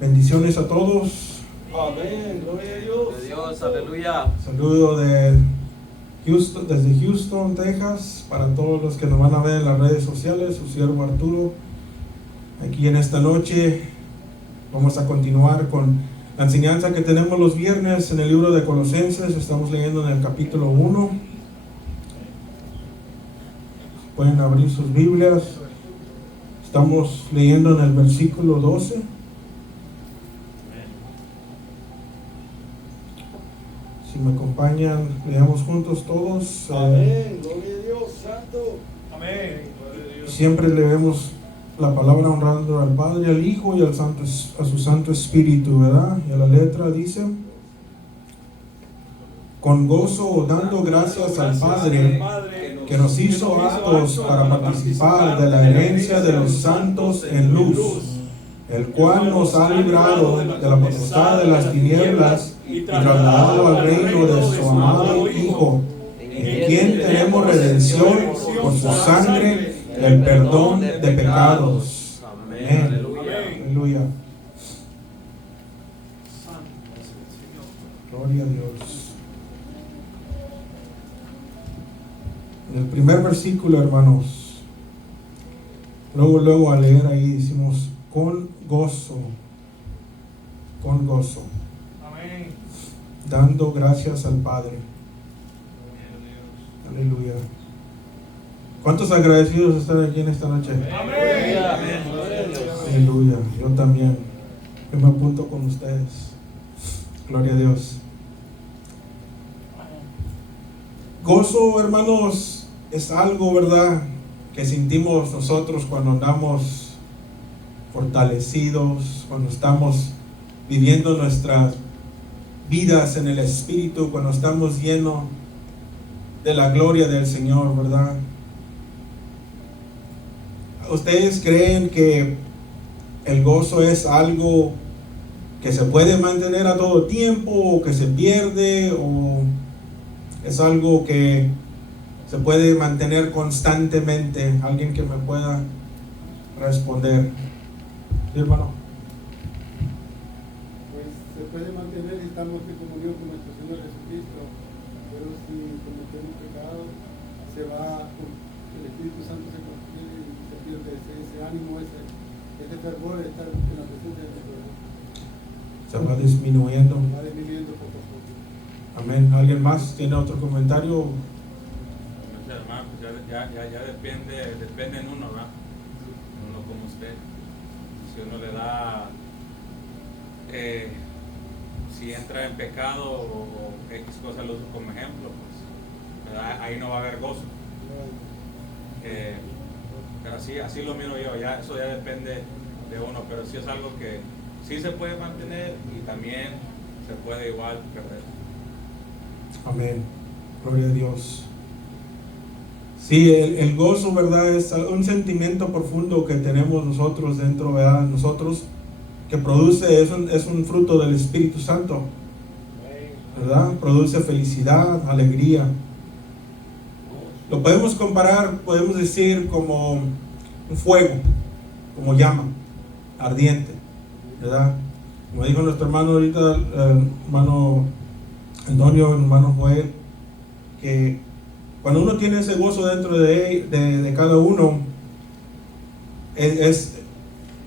Bendiciones a todos. Amén, gloria a Dios. De Dios, aleluya. Saludo de Houston, desde Houston, Texas, para todos los que nos van a ver en las redes sociales, su siervo Arturo. Aquí en esta noche vamos a continuar con la enseñanza que tenemos los viernes en el libro de Colosenses. Estamos leyendo en el capítulo 1. Pueden abrir sus Biblias. Estamos leyendo en el versículo 12. Si me acompañan, leamos juntos todos. Amén, gloria a Dios, santo. Amén. Gloria a Dios. Siempre leemos la palabra honrando al Padre, al Hijo y al Santo, a su Santo Espíritu, ¿verdad? Y a la letra dice: con gozo dando gracias al Padre que nos hizo aptos para participar de la herencia de los santos en luz, el cual nos ha librado de la potestad de las tinieblas y trasladado al reino de su amado Hijo, en quien tenemos redención por su sangre, el perdón de pecados. Amén. Aleluya. Aleluya. Gloria a Dios. En el primer versículo, hermanos, luego al leer ahí decimos con gozo, Amén. dando gracias al Padre. Aleluya. ¿Cuántos agradecidos están aquí en esta noche? Amén. Amén. Gloria a Dios. Aleluya. Yo también. Yo me apunto con ustedes. Gloria a Dios. Gozo, hermanos, es algo, ¿verdad?, que sentimos nosotros cuando andamos fortalecidos, cuando estamos viviendo nuestras vidas en el Espíritu, cuando estamos llenos de la gloria del Señor, ¿verdad? ¿Ustedes creen que el gozo es algo que se puede mantener a todo tiempo, o que se pierde, o es algo que se puede mantener constantemente? Alguien que me pueda responder. ¿Sí, hermano? Pues se puede mantener y estamos en comunión con nuestro Señor Jesucristo, pero si cometemos pecado, se va, el Espíritu Santo se contiene y se pierde ese ánimo, ese fervor de estar en la presencia de Dios. Se va disminuyendo. Va disminuyendo poco a poco. Amén. ¿Alguien más tiene otro comentario? Hermano, pues ya depende en uno, ¿verdad? Uno como usted. Si uno le da, si entra en pecado o X cosa lo uso como ejemplo, pues, ¿verdad? Ahí no va a haber gozo. Pero así lo miro yo, ya eso ya depende de uno, pero sí es algo que sí se puede mantener y también se puede igual perder. Amén. Gloria a Dios. Sí, el gozo, ¿verdad?, es un sentimiento profundo que tenemos nosotros dentro, ¿verdad? Nosotros, que produce, es un fruto del Espíritu Santo, ¿verdad? Produce felicidad, alegría. Lo podemos comparar, podemos decir, como un fuego, como llama, ardiente, ¿verdad? Como dijo nuestro hermano ahorita, hermano Antonio, hermano Joel, que cuando uno tiene ese gozo dentro de cada uno, es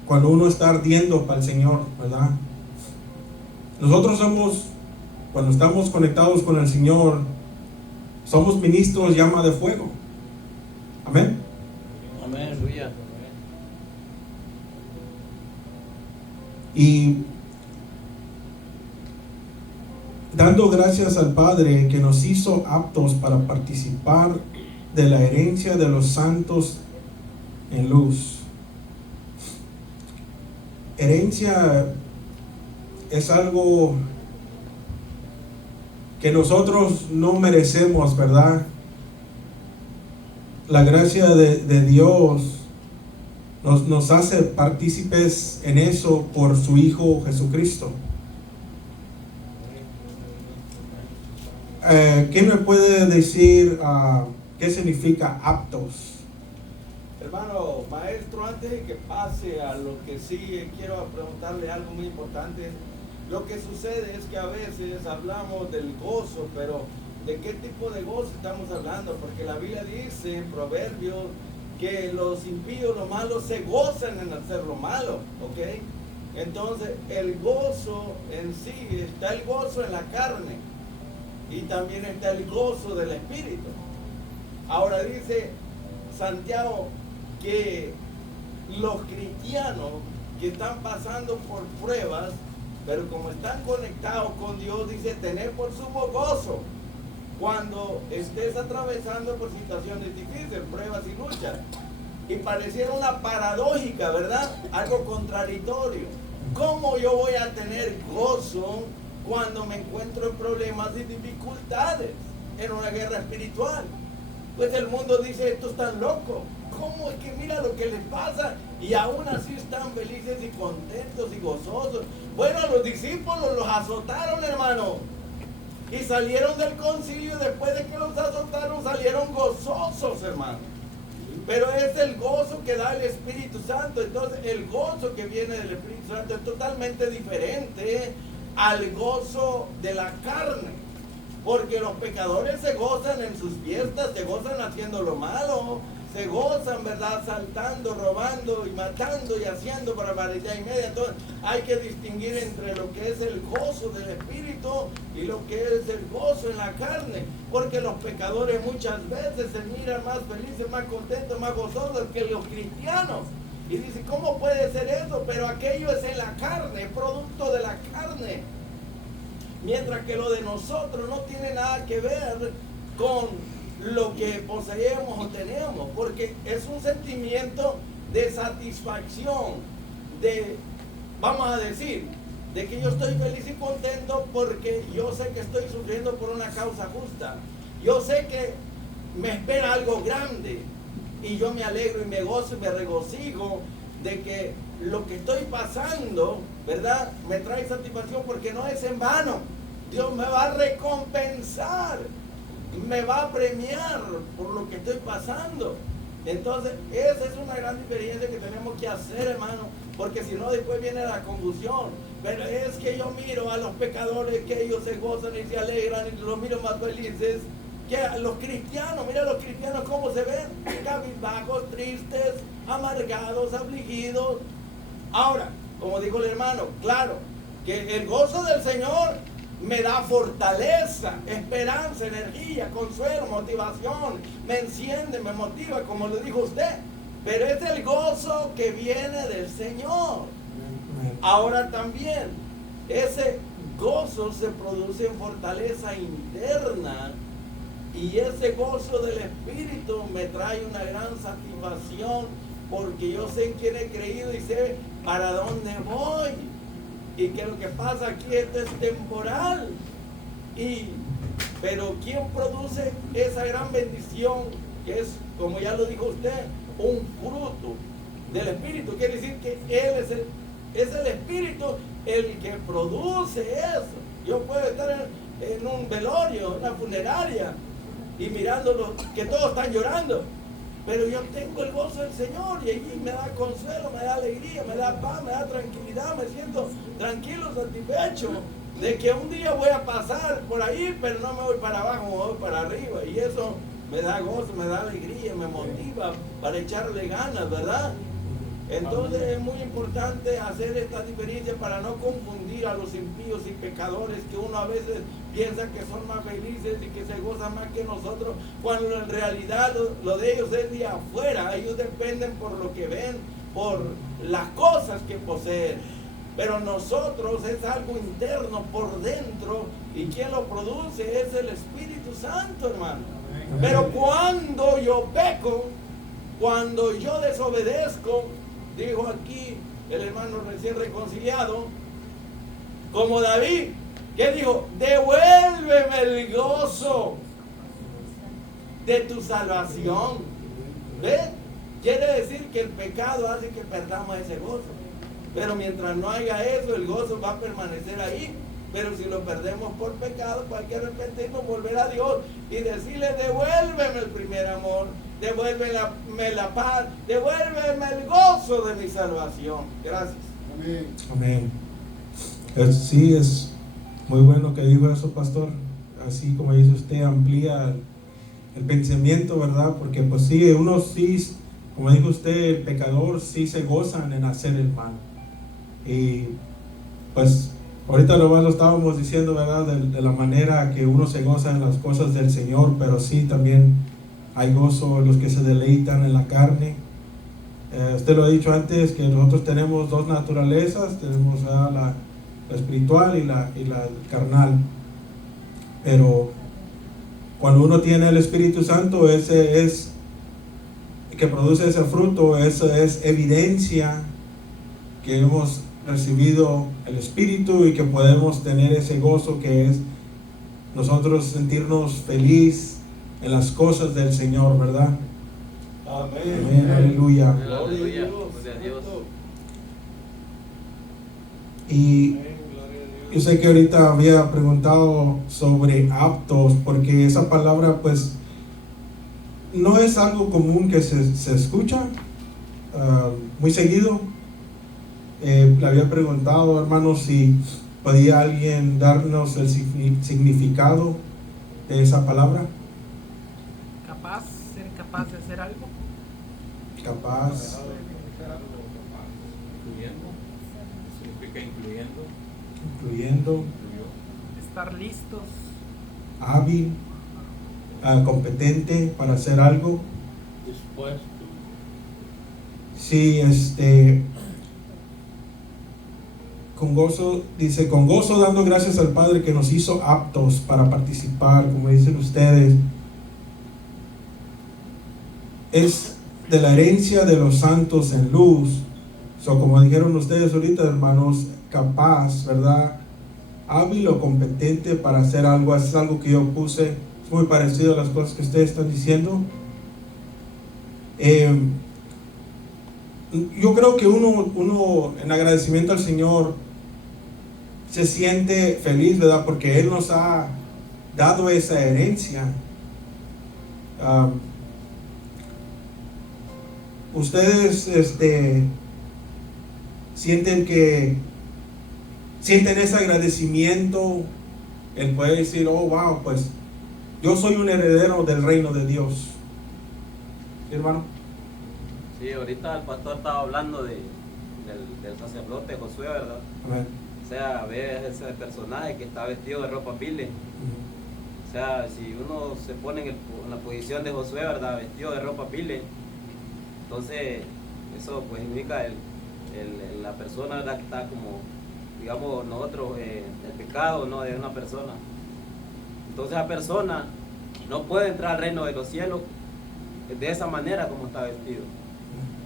cuando uno está ardiendo para el Señor, ¿verdad? Nosotros somos, cuando estamos conectados con el Señor, somos ministros llama de fuego. Amén. Amén. Aleluya. Y dando gracias al Padre que nos hizo aptos para participar de la herencia de los santos en luz. Herencia es algo que nosotros no merecemos, ¿verdad? La gracia de Dios nos hace partícipes en eso por su Hijo Jesucristo. ¿Quién me puede decir qué significa aptos? Hermano maestro, antes de que pase a lo que sigue, quiero preguntarle algo muy importante. Lo que sucede es que a veces hablamos del gozo, pero ¿de qué tipo de gozo estamos hablando? Porque la Biblia dice en Proverbios que los impíos, los malos, se gozan en hacer lo malo, ¿ok? Entonces, el gozo en sí, está el gozo en la carne y también está el gozo del Espíritu. Ahora dice Santiago que los cristianos que están pasando por pruebas, pero como están conectados con Dios, dice tener por sumo gozo cuando estés atravesando por situaciones difíciles, pruebas y luchas. Y pareciera una paradójica, ¿verdad? Algo contradictorio. ¿Cómo yo voy a tener gozo cuando me encuentro en problemas y dificultades en una guerra espiritual? Pues el mundo dice, estos están locos. ¿Cómo es que mira lo que les pasa? Y aún así están felices y contentos y gozosos. Bueno, los discípulos los azotaron, hermano. Y salieron del concilio, después de que los azotaron, salieron gozosos, hermano. Pero es el gozo que da el Espíritu Santo. Entonces, el gozo que viene del Espíritu Santo es totalmente diferente al gozo de la carne. Porque los pecadores se gozan en sus fiestas, se gozan haciendo lo malo, se gozan, ¿verdad? Saltando, robando y matando y haciendo barbaridad y media. Entonces hay que distinguir entre lo que es el gozo del Espíritu y lo que es el gozo en la carne. Porque los pecadores muchas veces se miran más felices, más contentos, más gozosos que los cristianos. Y dice, ¿cómo puede ser eso? Pero aquello es en la carne, producto de la carne. Mientras que lo de nosotros no tiene nada que ver con lo que poseemos o tenemos, porque es un sentimiento de satisfacción, vamos a decir, de que yo estoy feliz y contento porque yo sé que estoy sufriendo por una causa justa. Yo sé que me espera algo grande y yo me alegro y me gozo y me regocijo de que lo que estoy pasando, ¿verdad?, me trae satisfacción porque no es en vano. Dios me va a recompensar, me va a premiar por lo que estoy pasando. Entonces, esa es una gran diferencia que tenemos que hacer, hermano, porque si no, después viene la confusión. Pero es que yo miro a los pecadores que ellos se gozan y se alegran y los miro más felices que a los cristianos. Mira a los cristianos cómo se ven, cabizbajos, tristes, amargados, afligidos. Ahora, como dijo el hermano, claro, que el gozo del Señor me da fortaleza, esperanza, energía, consuelo, motivación, me enciende, me motiva, como lo dijo usted. Pero es el gozo que viene del Señor. Ahora también, ese gozo se produce en fortaleza interna. Y ese gozo del Espíritu me trae una gran satisfacción porque yo sé en quién he creído y sé para dónde voy. Y que lo que pasa aquí esto es temporal. Pero ¿quién produce esa gran bendición que es, como ya lo dijo usted, un fruto del Espíritu? Quiere decir que Él es el Espíritu el que produce eso. Yo puedo estar en un velorio, en una funeraria, y mirando que todos están llorando, pero yo tengo el gozo del Señor y allí me da consuelo, me da alegría, me da paz, me da tranquilidad, me siento tranquilo, satisfecho de que un día voy a pasar por ahí, pero no me voy para abajo, me voy para arriba, y eso me da gozo, me da alegría, me motiva para echarle ganas, ¿verdad? Entonces es muy importante hacer esta diferencia para no confundir a los impíos y pecadores, que uno a veces piensa que son más felices y que se gozan más que nosotros, cuando en realidad lo de ellos es de afuera. Ellos dependen por lo que ven, por las cosas que poseen. Pero nosotros es algo interno, por dentro, y quien lo produce es el Espíritu Santo, hermano. Pero cuando yo peco, cuando yo desobedezco, dijo aquí el hermano recién reconciliado, como David, que dijo, devuélveme el gozo de tu salvación. ¿Ves? Quiere decir que el pecado hace que perdamos ese gozo. Pero mientras no haya eso, el gozo va a permanecer ahí. Pero si lo perdemos por pecado, pues hay que arrepentirnos, volver a Dios y decirle, devuélveme el primer amor. devuélveme la paz, devuélveme el gozo de mi salvación. Gracias. Amén. Amén. Sí, es muy bueno que dijo eso, pastor. Así como dice usted, amplía el pensamiento, ¿verdad? Porque pues sí, uno sí, como dijo usted, el pecador sí se gozan en hacer el mal. Y pues ahorita lo estábamos diciendo, ¿verdad? De la manera que uno se goza en las cosas del Señor, pero sí también hay gozo en los que se deleitan en la carne. Usted lo ha dicho antes, que nosotros tenemos dos naturalezas, tenemos la espiritual y la carnal. Pero cuando uno tiene el Espíritu Santo, ese es que produce ese fruto, eso es evidencia que hemos recibido el Espíritu y que podemos tener ese gozo que es nosotros sentirnos feliz en las cosas del Señor, ¿verdad? Amén. Amén, aleluya. Gloria a Aleluya. Dios. Gloria a Dios. Y Amén, gloria a yo Dios. sé que ahorita había preguntado sobre aptos, porque esa palabra pues no es algo común que se escucha muy seguido. Le había preguntado, hermanos, si podía alguien darnos el significado de esa palabra. Ser capaz de hacer algo. Capaz, Incluyendo. Significa incluyendo. incluyendo, Incluyó. Estar listos. hábil, competente para hacer algo. Dispuesto. Sí, con gozo, dice, con gozo dando gracias al Padre que nos hizo aptos para participar, como dicen ustedes. Es de la herencia de los santos en luz. Como dijeron ustedes ahorita, hermanos, capaz, ¿verdad? Hábil o competente para hacer algo. Es algo que yo puse, es muy parecido a las cosas que ustedes están diciendo. Yo creo que uno en agradecimiento al Señor se siente feliz, ¿verdad? Porque Él nos ha dado esa herencia. Ustedes sienten ese agradecimiento, el poder decir, oh wow, pues yo soy un heredero del reino de Dios. ¿Sí, hermano? Sí, ahorita el pastor estaba hablando del sacerdote Josué, ¿verdad? Amén. O sea, ve ese personaje que está vestido de ropa pile. O sea, si uno se pone en la posición de Josué, ¿verdad? Vestido de ropa pile, entonces eso pues significa la persona, ¿verdad? Que está como, digamos, nosotros, el pecado, ¿no? De una persona. Entonces esa persona no puede entrar al reino de los cielos de esa manera como está vestido.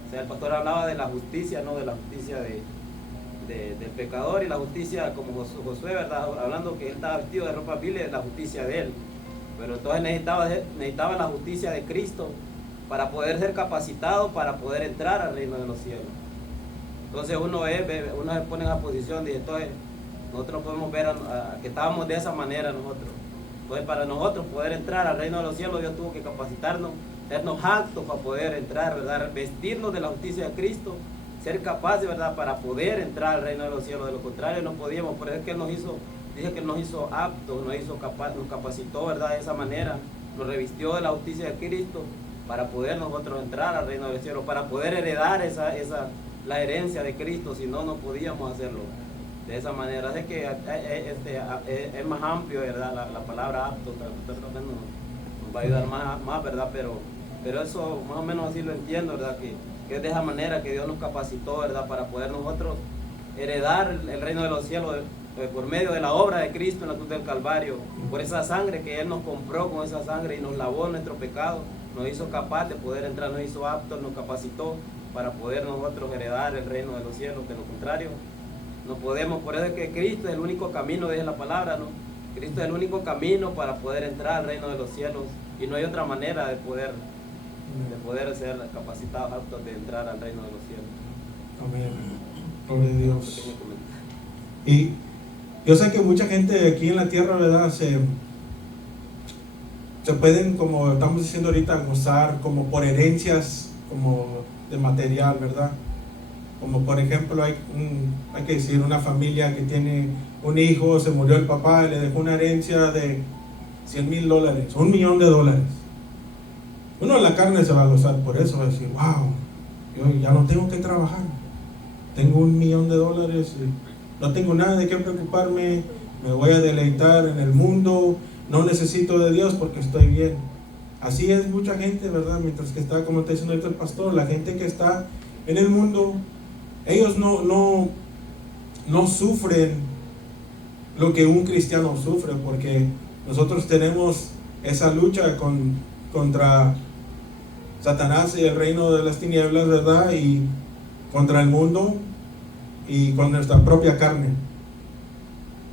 O sea, el pastor hablaba de la justicia, ¿no? De la justicia del pecador y la justicia como Josué, ¿verdad? Hablando que él estaba vestido de ropa vil, la justicia de él. Pero entonces necesitaba la justicia de Cristo para poder ser capacitado para poder entrar al reino de los cielos. Entonces uno se pone en esa posición y entonces nosotros podemos ver que estábamos de esa manera nosotros. Entonces para nosotros poder entrar al reino de los cielos, Dios tuvo que capacitarnos, sernos aptos para poder entrar, ¿verdad? Vestirnos de la justicia de Cristo, ser capaces, ¿verdad? Para poder entrar al reino de los cielos. De lo contrario no podíamos. Por eso es que Él nos hizo, dice que Él nos hizo aptos, nos capacitó, ¿verdad? De esa manera, nos revistió de la justicia de Cristo para poder nosotros entrar al reino de los cielos, para poder heredar la herencia de Cristo. Si no, no podíamos hacerlo de esa manera. Así que es más amplio, ¿verdad? La palabra apto, nos va a ayudar más, ¿verdad? Pero eso más o menos así lo entiendo, ¿verdad? Que es de esa manera que Dios nos capacitó, ¿verdad? Para poder nosotros heredar el reino de los cielos por medio de la obra de Cristo en la cruz del Calvario, por esa sangre que Él nos compró con esa sangre y nos lavó nuestro pecado, nos hizo capaz de poder entrar, nos hizo aptos, nos capacitó para poder nosotros heredar el reino de los cielos. De lo contrario, no podemos. Por eso es que Cristo es el único camino, dice la palabra, ¿no? Cristo es el único camino para poder entrar al reino de los cielos y no hay otra manera de poder ser capacitados, aptos de entrar al reino de los cielos. Amén. Gloria a Dios. Y yo sé que mucha gente aquí en la tierra, ¿verdad? se pueden, como estamos diciendo ahorita, gozar como por herencias, como de material, ¿verdad? Como por ejemplo hay que decir una familia que tiene un hijo, se murió el papá y le dejó una herencia de $100,000, $1,000,000. Uno en la carne se va a gozar por eso, va a decir, wow, yo ya no tengo que trabajar, tengo $1,000,000, no tengo nada de qué preocuparme, me voy a deleitar en el mundo, no necesito de Dios porque estoy bien. Así es mucha gente, ¿verdad? Mientras que está, como está diciendo ahorita el pastor, la gente que está en el mundo, ellos no sufren lo que un cristiano sufre, porque nosotros tenemos esa lucha contra Satanás y el reino de las tinieblas, ¿verdad? Y contra el mundo y con nuestra propia carne.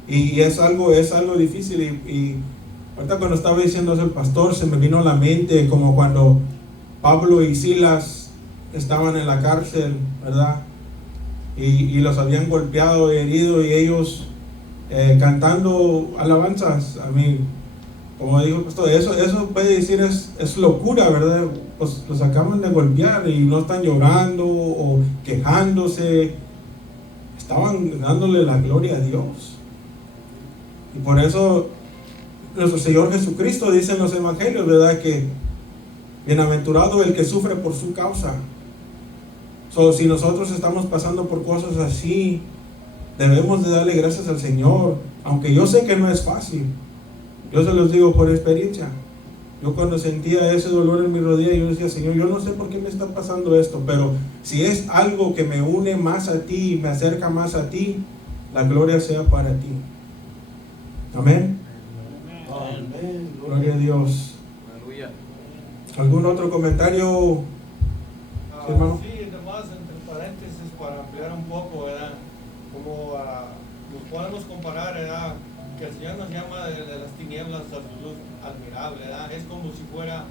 Y es algo difícil. Y ahorita cuando estaba diciendo eso el pastor, se me vino a la mente como cuando Pablo y Silas estaban en la cárcel, ¿verdad? Y los habían golpeado y herido, y ellos cantando alabanzas. A mí, como dijo el pastor, eso puede decir es locura, ¿verdad? Pues los acaban de golpear y no están llorando o quejándose, estaban dándole la gloria a Dios. Y por eso nuestro Señor Jesucristo dice en los evangelios, ¿verdad?, que bienaventurado el que sufre por su causa. Si nosotros estamos pasando por cosas así, debemos de darle gracias al Señor, aunque yo sé que no es fácil. Yo se los digo por experiencia. Yo cuando sentía ese dolor en mi rodilla, yo decía, Señor, yo no sé por qué me está pasando esto, pero si es algo que me une más a ti, me acerca más a ti, la gloria sea para ti. Amén. Amén. Gloria a Dios. Aleluya. ¿Algún otro comentario, sí, hermano? Sí, nomás entre paréntesis para ampliar un poco, ¿verdad? Como nos podemos comparar, ¿verdad? Que el Señor nos llama de las tinieblas a su luz admirable, ¿verdad? Es como si fuera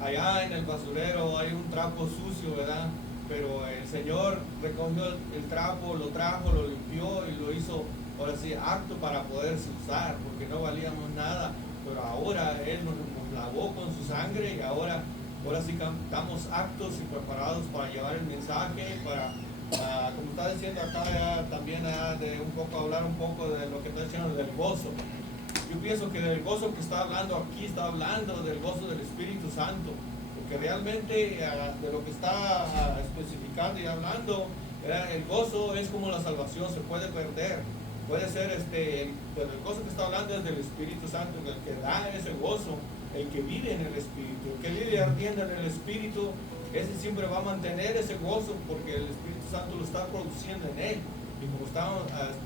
allá en el basurero hay un trapo sucio, ¿verdad? Pero el Señor recogió el trapo, lo trajo, lo limpió y lo hizo, ahora sí, apto para poderse usar, porque no valíamos nada. Pero ahora Él nos lavó con su sangre y ahora sí estamos aptos y preparados para llevar el mensaje, para, como está diciendo acá, también de hablar un poco de lo que está diciendo del gozo. Yo pienso que del gozo que está hablando aquí, está hablando del gozo del Espíritu Santo, porque realmente de lo que está especificando y hablando, el gozo es como la salvación, se puede perder. Puede ser, pero el gozo que está hablando es del Espíritu Santo, el que da ese gozo, el que vive en el Espíritu, el que vive ardiendo en el Espíritu, ese siempre va a mantener ese gozo porque el Espíritu Santo lo está produciendo en él. Y como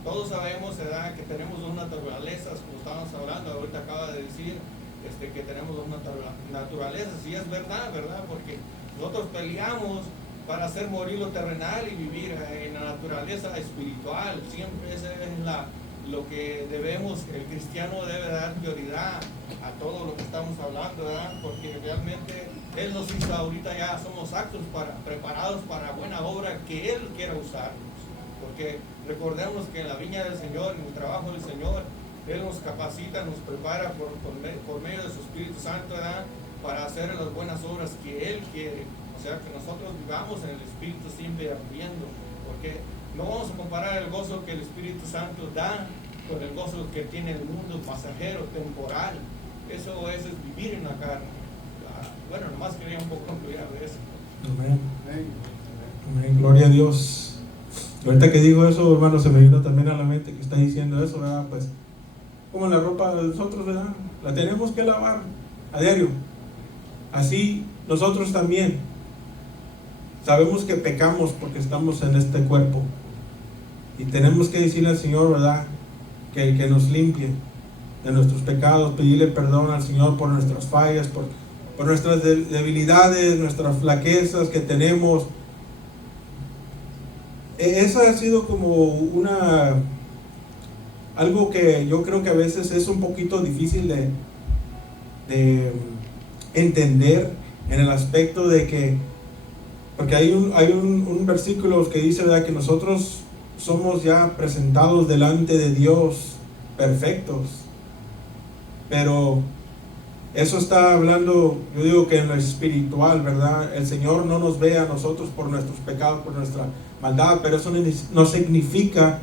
todos sabemos, ¿verdad?, que tenemos dos naturalezas, como estábamos hablando, ahorita acaba de decir que tenemos dos naturalezas, y es verdad, porque nosotros peleamos para hacer morir lo terrenal y vivir en la naturaleza espiritual. Siempre eso es lo que debemos, el cristiano debe dar prioridad a todo lo que estamos hablando, ¿verdad? Porque realmente Él nos hizo, ahorita ya somos aptos, preparados para buena obra que Él quiera usarnos. Porque recordemos que en la viña del Señor, en el trabajo del Señor, Él nos capacita, nos prepara por medio de su Espíritu Santo, ¿verdad?, para hacer las buenas obras que Él quiere. O sea, que nosotros vivamos en el Espíritu siempre ardiendo, porque no vamos a comparar el gozo que el Espíritu Santo da con el gozo que tiene el mundo pasajero, temporal. Eso es vivir en la carne. Bueno, nomás quería un poco ampliar de eso. Amén. Amén. Gloria a Dios. Y ahorita que digo eso, hermano, se me vino también a la mente que está diciendo eso, ¿verdad? Pues, como la ropa de nosotros, ¿verdad? La tenemos que lavar a diario. Así nosotros también. Sabemos que pecamos porque estamos en este cuerpo. Y tenemos que decirle al Señor, ¿verdad?, que nos limpie de nuestros pecados, pedirle perdón al Señor por nuestras fallas, por nuestras debilidades, nuestras flaquezas que tenemos. Eso ha sido como algo que yo creo que a veces es un poquito difícil de entender, en el aspecto de que, porque hay un versículo que dice, ¿verdad?, que nosotros somos ya presentados delante de Dios perfectos, pero Eso está hablando, yo digo que en lo espiritual, ¿verdad? El Señor no nos ve a nosotros por nuestros pecados, por nuestra maldad, pero eso no significa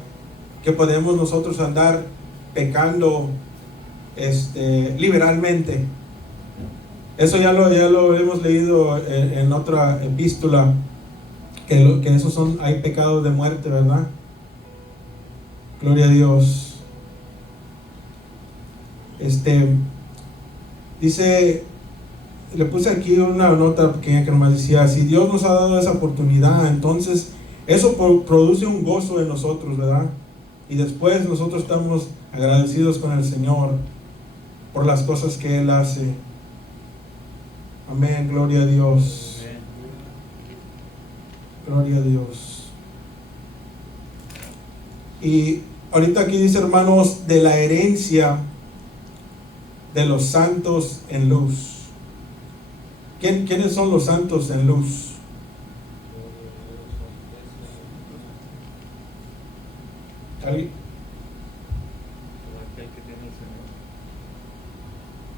que podemos nosotros andar pecando liberalmente. Eso ya lo hemos leído en otra epístola, que esos hay pecados de muerte, ¿verdad? Gloria a Dios. Dice, le puse aquí una nota pequeña que nomás decía, si Dios nos ha dado esa oportunidad, entonces eso produce un gozo en nosotros, ¿verdad? Y después nosotros estamos agradecidos con el Señor por las cosas que Él hace. Amén, gloria a Dios. Amén. Gloria a Dios. Y ahorita aquí dice, hermanos, de la herencia de los santos en luz. ¿Quiénes son los santos en luz? ¿Alguien?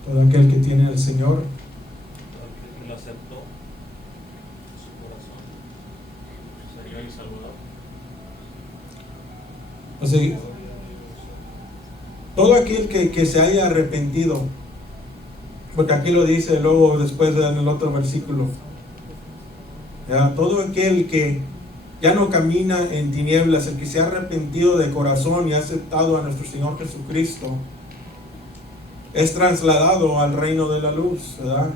Todo aquel que tiene el Señor. Que lo aceptó en su corazón, Señor y Salvador. O sea, todo aquel que se haya arrepentido, porque aquí lo dice luego después en el otro versículo, ¿ya? Todo aquel que ya no camina en tinieblas, el que se ha arrepentido de corazón y ha aceptado a nuestro Señor Jesucristo, es trasladado al reino de la luz, ¿verdad?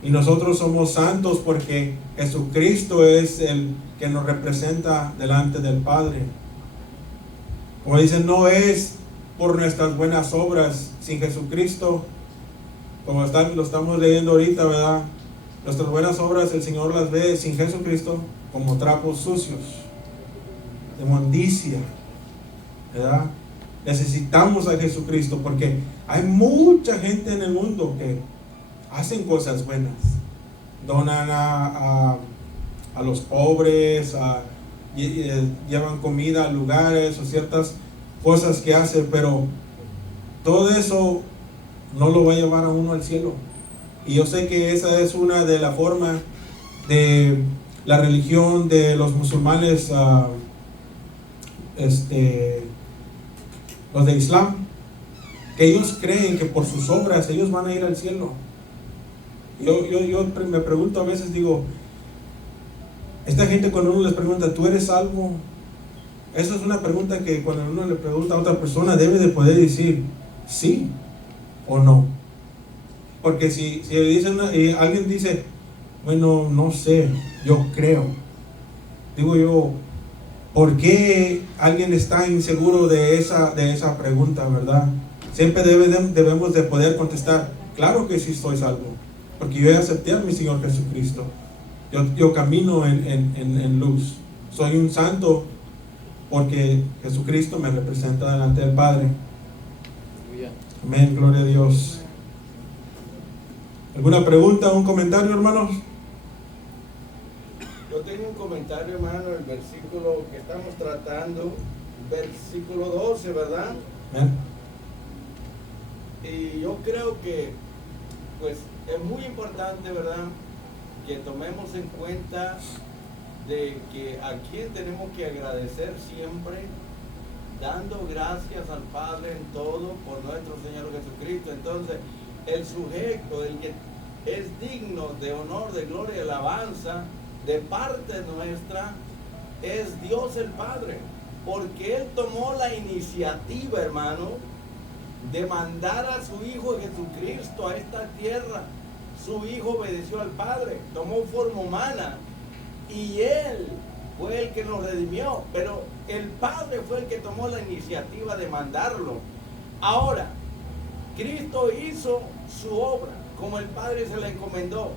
Y nosotros somos santos porque Jesucristo es el que nos representa delante del Padre. Como dicen, no es por nuestras buenas obras. Sin Jesucristo, como lo estamos leyendo ahorita, ¿verdad? Nuestras buenas obras el Señor las ve sin Jesucristo como trapos sucios, de inmundicia, ¿verdad? Necesitamos a Jesucristo porque hay mucha gente en el mundo que hacen cosas buenas, donan a los pobres, llevan comida a lugares o ciertas cosas que hacen, pero todo eso no lo va a llevar a uno al cielo. Y yo sé que esa es una de las formas de la religión de los musulmanes, los de Islam, que ellos creen que por sus obras ellos van a ir al cielo. Yo me pregunto a veces, digo, esta gente cuando uno les pregunta, ¿tú eres salvo? Esa es una pregunta que cuando uno le pregunta a otra persona debe de poder decir sí o no. Porque si le dicen, alguien dice, bueno, no sé, yo creo. Digo yo, ¿por qué alguien está inseguro de esa pregunta, verdad? Siempre debemos de poder contestar, claro que sí estoy salvo, porque yo acepté a mi Señor Jesucristo. Yo camino en luz. Soy un santo porque Jesucristo me representa delante del Padre. Amén, gloria a Dios. ¿Alguna pregunta o un comentario, hermanos? Yo tengo un comentario, hermano, el versículo que estamos tratando, versículo 12, ¿verdad? Y yo creo que, pues, es muy importante, ¿verdad?, que tomemos en cuenta de que a quien tenemos que agradecer siempre, dando gracias al Padre en todo por nuestro Señor Jesucristo. Entonces, el sujeto, el que es digno de honor, de gloria y alabanza de parte nuestra, es Dios el Padre, porque Él tomó la iniciativa, hermano, de mandar a su Hijo Jesucristo a esta tierra. Su Hijo obedeció al Padre, tomó forma humana y Él fue el que nos redimió, pero el Padre fue el que tomó la iniciativa de mandarlo. Ahora, Cristo hizo su obra como el Padre se la encomendó,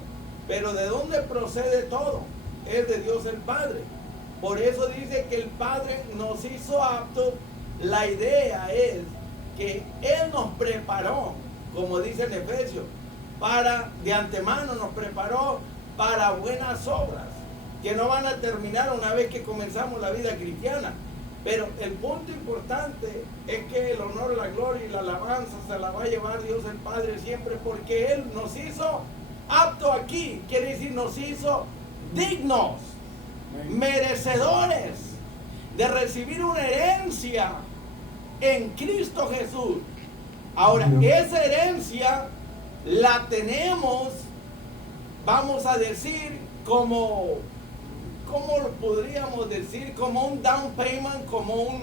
pero ¿de dónde procede todo? Es de Dios el Padre. Por eso dice que el Padre nos hizo aptos. La idea es que Él nos preparó, como dice en Efesios, de antemano nos preparó para buenas obras, que no van a terminar una vez que comenzamos la vida cristiana. Pero el punto importante es que el honor, la gloria y la alabanza se la va a llevar Dios el Padre siempre, porque Él nos hizo apto aquí, quiere decir nos hizo dignos, merecedores de recibir una herencia en Cristo Jesús. Ahora, esa herencia la tenemos, vamos a decir, ¿cómo lo podríamos decir? Como un down payment, como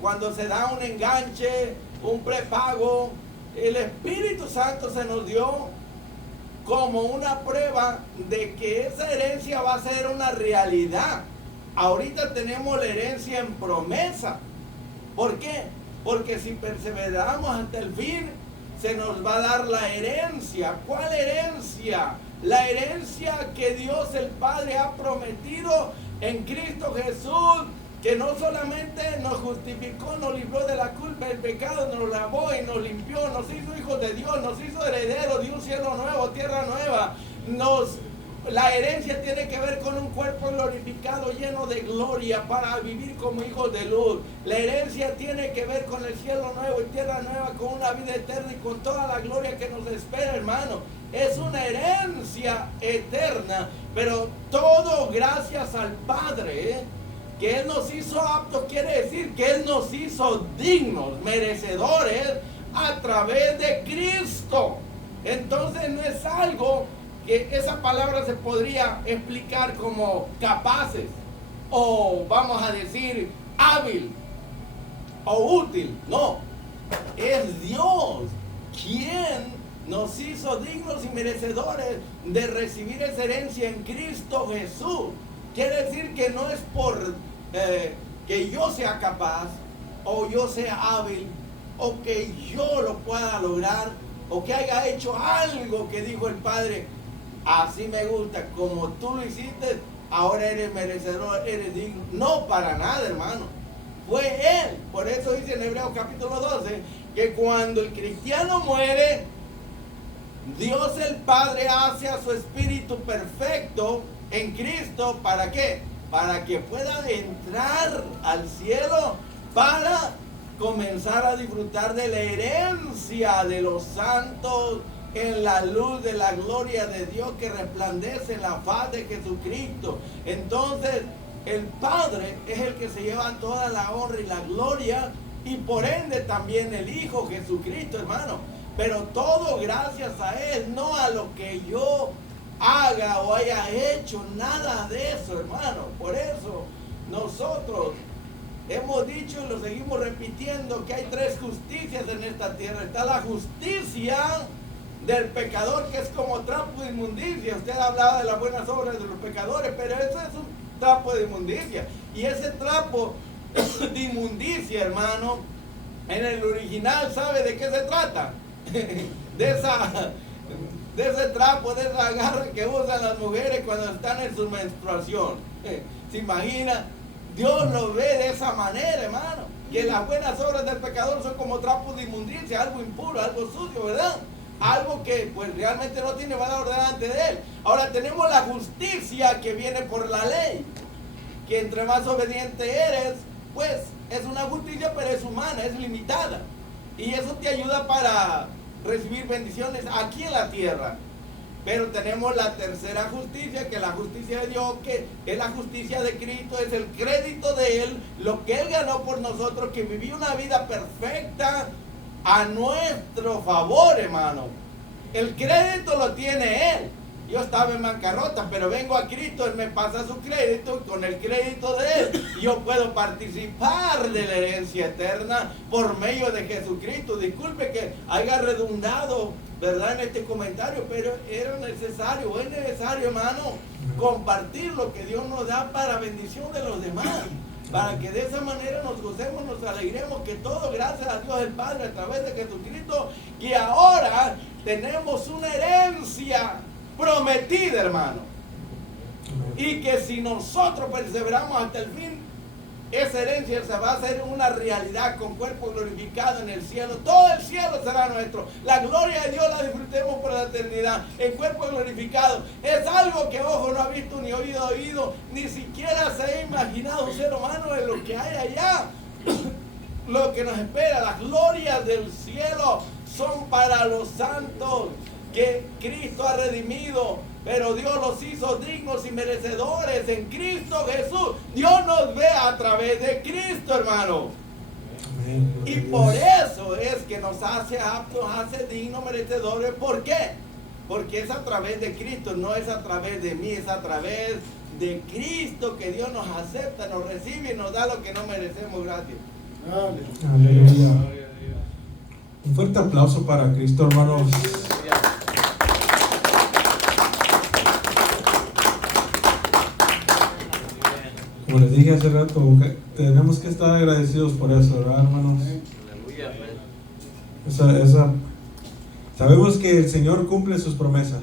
cuando se da un enganche, un prepago. El Espíritu Santo se nos dio como una prueba de que esa herencia va a ser una realidad. Ahorita tenemos la herencia en promesa. ¿Por qué? Porque si perseveramos hasta el fin, se nos va a dar la herencia. ¿Cuál herencia? La herencia que Dios el Padre ha prometido en Cristo Jesús, que no solamente nos justificó, nos libró de la culpa del pecado, nos lavó y nos limpió, nos hizo hijos de Dios, nos hizo herederos de un cielo nuevo, tierra nueva. La herencia tiene que ver con un cuerpo glorificado, lleno de gloria, para vivir como hijos de luz. La herencia tiene que ver con el cielo nuevo y tierra nueva, con una vida eterna y con toda la gloria que nos espera, hermano. Es una herencia eterna, pero todo gracias al Padre, que Él nos hizo aptos, quiere decir que Él nos hizo dignos, merecedores, a través de Cristo. Entonces no es algo que esa palabra se podría explicar como capaces, o vamos a decir hábil, o útil. No, es Dios quien nos hizo dignos y merecedores de recibir esa herencia en Cristo Jesús. Quiere decir que no es por que yo sea capaz, o yo sea hábil, o que yo lo pueda lograr, o que haya hecho algo que dijo el Padre: así me gusta, como tú lo hiciste, ahora eres merecedor, eres digno. No, para nada, hermano. Fue Él. Por eso dice en Hebreos capítulo 12, que cuando el cristiano muere, Dios el Padre hace a su espíritu perfecto en Cristo. ¿Para qué? Para que pueda entrar al cielo, para comenzar a disfrutar de la herencia de los santos en la luz de la gloria de Dios que resplandece en la faz de Jesucristo. Entonces, el Padre es el que se lleva toda la honra y la gloria, y por ende también el Hijo Jesucristo, hermano. Pero todo gracias a Él, no a lo que yo haga o haya hecho, nada de eso, hermano. Por eso nosotros hemos dicho y lo seguimos repitiendo que hay tres justicias en esta tierra. Está la justicia del pecador, que es como trapo de inmundicia. Usted hablaba de las buenas obras de los pecadores, pero eso es un trapo de inmundicia. Y ese trapo de inmundicia, hermano, en el original, ¿sabe de qué se trata? De ese trapo, de esa garra que usan las mujeres cuando están en su menstruación. ¿Se imagina? Dios lo ve de esa manera, hermano, que las buenas obras del pecador son como trapos de inmundicia, algo impuro, algo sucio, ¿verdad? Algo que pues realmente no tiene valor delante de Él. Ahora tenemos la justicia que viene por la ley, que entre más obediente eres, pues es una justicia, pero es humana, es limitada, y eso te ayuda para recibir bendiciones aquí en la tierra. Pero tenemos la tercera justicia, que es la justicia de Dios, que es la justicia de Cristo, es el crédito de Él, lo que Él ganó por nosotros, que vivió una vida perfecta a nuestro favor, hermano. El crédito lo tiene Él. Yo estaba en bancarrota, pero vengo a Cristo, Él me pasa su crédito, y con el crédito de Él yo puedo participar de la herencia eterna por medio de Jesucristo. Disculpe que haya redundado, ¿verdad?, en este comentario, pero era necesario, es necesario, hermano, compartir lo que Dios nos da para bendición de los demás, para que de esa manera nos gocemos, nos alegremos, que todo gracias a Dios el Padre a través de Jesucristo, que ahora tenemos una herencia prometida, hermano, y que si nosotros perseveramos hasta el fin, esa herencia se va a hacer una realidad con cuerpo glorificado en el cielo. Todo el cielo será nuestro. La gloria de Dios la disfrutemos por la eternidad en cuerpo glorificado. Es algo que ojo no ha visto ni oído, ni siquiera se ha imaginado un ser humano de lo que hay allá. Lo que nos espera, las glorias del cielo son para los santos que Cristo ha redimido, pero Dios los hizo dignos y merecedores en Cristo Jesús. Dios nos ve a través de Cristo, hermano. Amén. Y por eso es que nos hace aptos, nos hace dignos, merecedores. ¿Por qué? Porque es a través de Cristo, no es a través de mí, es a través de Cristo que Dios nos acepta, nos recibe y nos da lo que no merecemos. Gracias. Aleluya. Un fuerte aplauso para Cristo, hermanos. Como les dije hace rato, tenemos que estar agradecidos por eso, ¿verdad, hermanos? Sabemos que el Señor cumple sus promesas,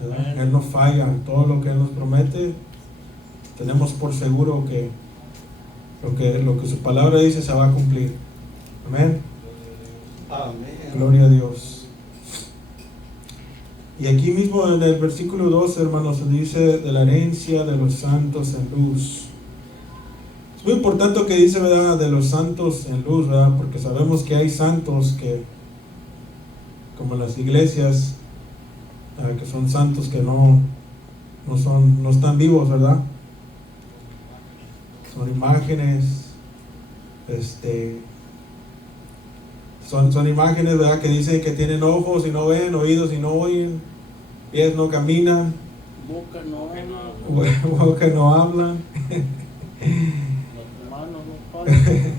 ¿verdad? Él no falla. Todo lo que Él nos promete, tenemos por seguro que lo que su palabra dice se va a cumplir. Amén. Amén. Gloria a Dios. Y aquí mismo en el versículo 12, hermanos, se dice de la herencia de los santos en luz. Es muy importante que dice, ¿verdad?, de los santos en luz, ¿verdad? Porque sabemos que hay santos que, como las iglesias, que son santos que no están vivos, ¿verdad? Son imágenes, son imágenes, ¿verdad?, que dicen que tienen ojos y no ven, oídos y no oyen, pies no caminan, boca no habla, boca no hablan. las manos no pasan.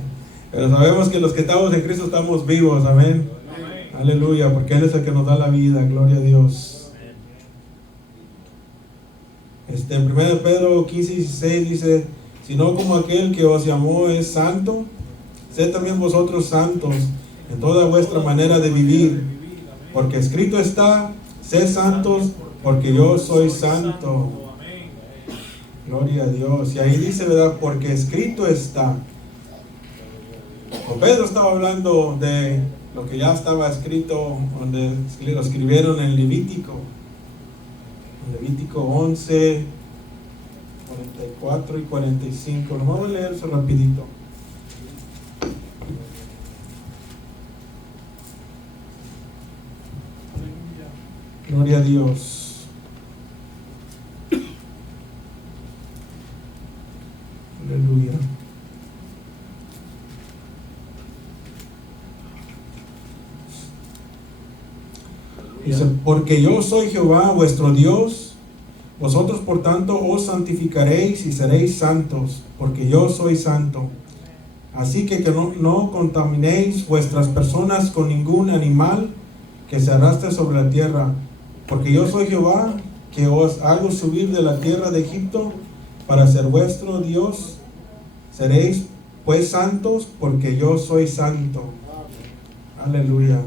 Pero sabemos que los que estamos en Cristo estamos vivos, amén. Amén. Aleluya, porque Él es el que nos da la vida, gloria a Dios. En 1 Pedro 15:16 dice: sino como aquel que os llamó es santo, sed también vosotros santos en toda vuestra manera de vivir, porque escrito está: sed santos, porque yo soy santo. Gloria a Dios. Y ahí dice, ¿verdad?, porque escrito está. Pedro estaba hablando de lo que ya estaba escrito, donde lo escribieron en Levítico 11, 44 y 45. Nos vamos a leer eso rapidito. Gloria a Dios. Aleluya. Dice: porque yo soy Jehová vuestro Dios, vosotros por tanto os santificaréis y seréis santos, porque yo soy santo. Así que no contaminéis vuestras personas con ningún animal que se arrastre sobre la tierra, porque yo soy Jehová, que os hago subir de la tierra de Egipto para ser vuestro Dios. Seréis pues santos, porque yo soy santo. Aleluya.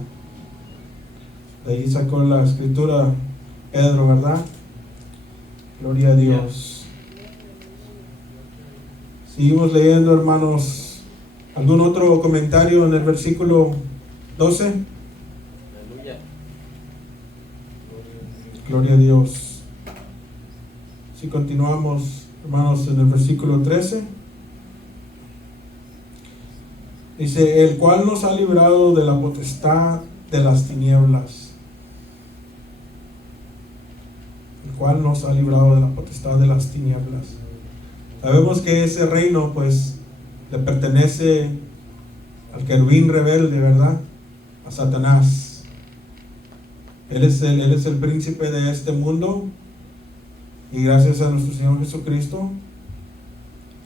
De ahí sacó la escritura Pedro, ¿verdad? Gloria a Dios. Seguimos leyendo, hermanos. ¿Algún otro comentario en el versículo 12? Aleluya. Gloria a Dios. Si continuamos, hermanos, en el versículo 13. Dice: el cual nos ha librado de la potestad de las tinieblas. El cual nos ha librado de la potestad de las tinieblas. Sabemos que ese reino, pues, le pertenece al querubín rebelde, ¿verdad? A Satanás. Él es el príncipe de este mundo, y gracias a nuestro Señor Jesucristo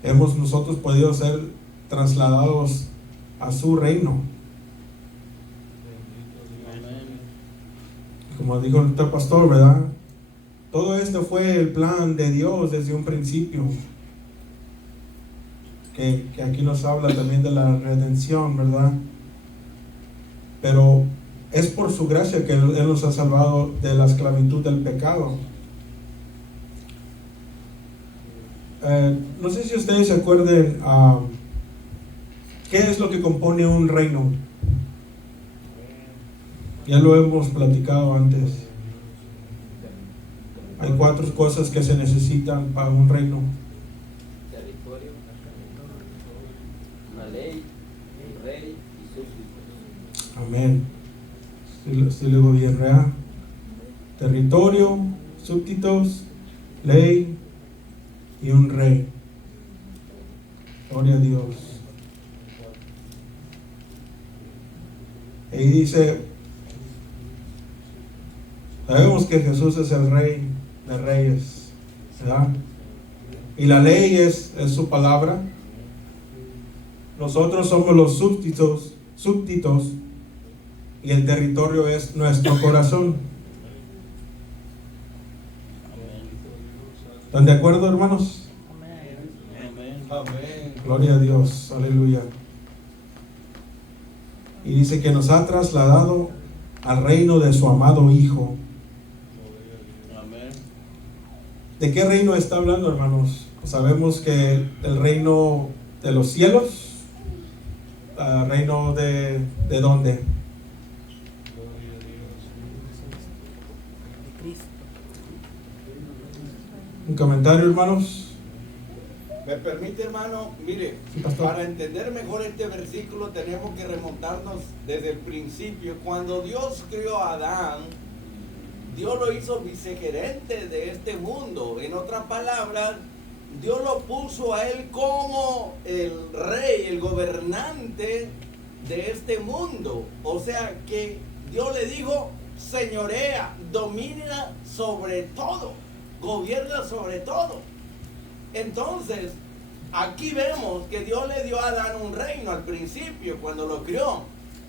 hemos nosotros podido ser trasladados a su reino. Como dijo el pastor, ¿verdad? Todo esto fue el plan de Dios desde un principio. Que aquí nos habla también de la redención, ¿verdad? Pero es por su gracia que Él nos ha salvado de la esclavitud del pecado. No sé si ustedes se acuerden qué es lo que compone un reino. Ya lo hemos platicado antes. Hay 4 cosas que se necesitan para un reino. Territorio, una ley, un rey y súbditos. Amén. Estilo gobierno, territorio, súbditos, ley y un rey. Gloria a Dios. Y dice, sabemos que Jesús es el rey de reyes, ¿verdad? Y la ley es su palabra. Nosotros somos los súbditos, y el territorio es nuestro corazón. ¿Están de acuerdo, hermanos? Amén. Gloria a Dios, aleluya. Y dice que nos ha trasladado al reino de su amado Hijo. Amén. ¿De qué reino está hablando, hermanos? Sabemos que el reino de los cielos, reino de ¿dónde? Un comentario, hermanos. ¿Me permite, hermano? Mire, Sí, pastor. para entender mejor este versículo tenemos que remontarnos desde el principio. Cuando Dios creó a Adán, Dios lo hizo vicegerente de este mundo. En otras palabras, Dios lo puso a él como el rey, el gobernante de este mundo. O sea que Dios le dijo, señorea, domina sobre todo, gobierna sobre todo. Entonces, aquí vemos que Dios le dio a Adán un reino al principio, cuando lo crió,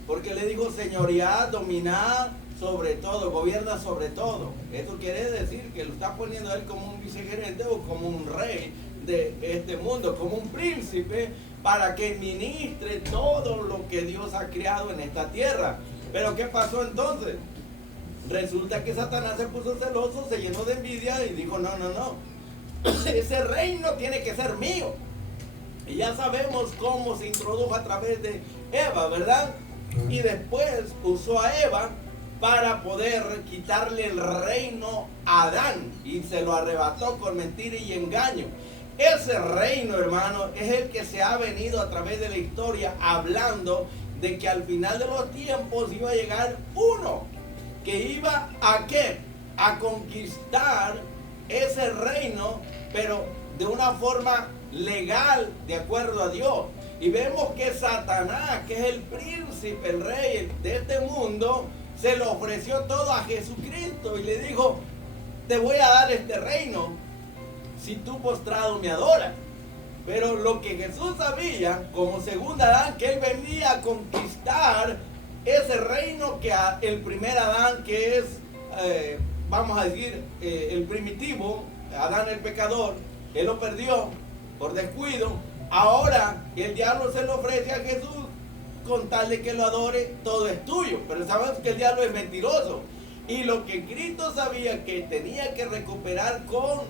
porque le dijo señorear, dominar sobre todo, gobierna sobre todo. Esto quiere decir que lo está poniendo a él como un vicegerente o como un rey de este mundo, como un príncipe, para que administre todo lo que Dios ha creado en esta tierra. Pero ¿qué pasó entonces? Resulta que Satanás se puso celoso, se llenó de envidia y dijo, no, ese reino tiene que ser mío. Y ya sabemos cómo se introdujo a través de Eva, ¿verdad? Y después usó a Eva para poder quitarle el reino a Adán y se lo arrebató con mentira y engaño. Ese reino, hermano, es el que se ha venido a través de la historia hablando de que al final de los tiempos iba a llegar uno que iba a ¿qué? A conquistar ese reino, pero de una forma legal, de acuerdo a Dios. Y vemos que Satanás, que es el príncipe, el rey de este mundo, se le ofreció todo a Jesucristo y le dijo, te voy a dar este reino si tú postrado me adoras. Pero lo que Jesús sabía, como segundo Adán, que él venía a conquistar ese reino que el primer Adán, que es, vamos a decir, el primitivo, Adán el pecador, él lo perdió por descuido. Ahora el diablo se lo ofrece a Jesús con tal de que lo adore, todo es tuyo. Pero sabemos que el diablo es mentiroso. Y lo que Cristo sabía que tenía que recuperar con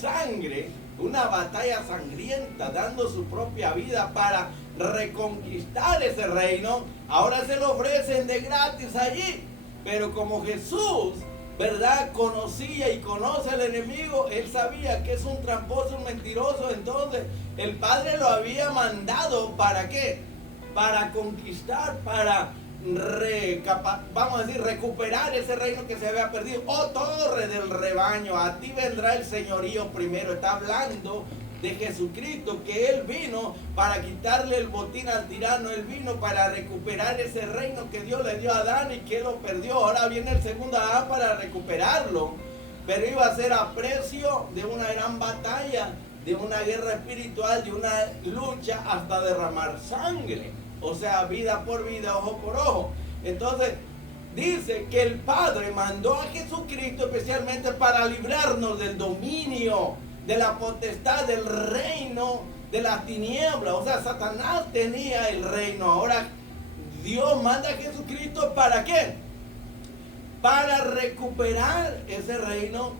sangre, una batalla sangrienta, dando su propia vida para reconquistar ese reino, ahora se lo ofrecen de gratis allí. Pero como Jesús, ¿verdad?, conocía y conoce al enemigo, él sabía que es un tramposo, un mentiroso. Entonces el Padre lo había mandado ¿para qué? Para conquistar, para vamos a decir, recuperar ese reino que se había perdido. Oh torre del rebaño, a ti vendrá el señorío primero. Está hablando de Jesucristo, que él vino para quitarle el botín al tirano. Él vino para recuperar ese reino que Dios le dio a Adán y que lo perdió. Ahora viene el segundo Adán para recuperarlo, pero iba a ser a precio de una gran batalla, de una guerra espiritual, de una lucha hasta derramar sangre. O sea, vida por vida, ojo por ojo. Entonces dice que el Padre mandó a Jesucristo especialmente para librarnos del dominio, de la potestad, del reino de las tinieblas. O sea, Satanás tenía el reino. Ahora Dios manda a Jesucristo ¿para qué? Para recuperar ese reino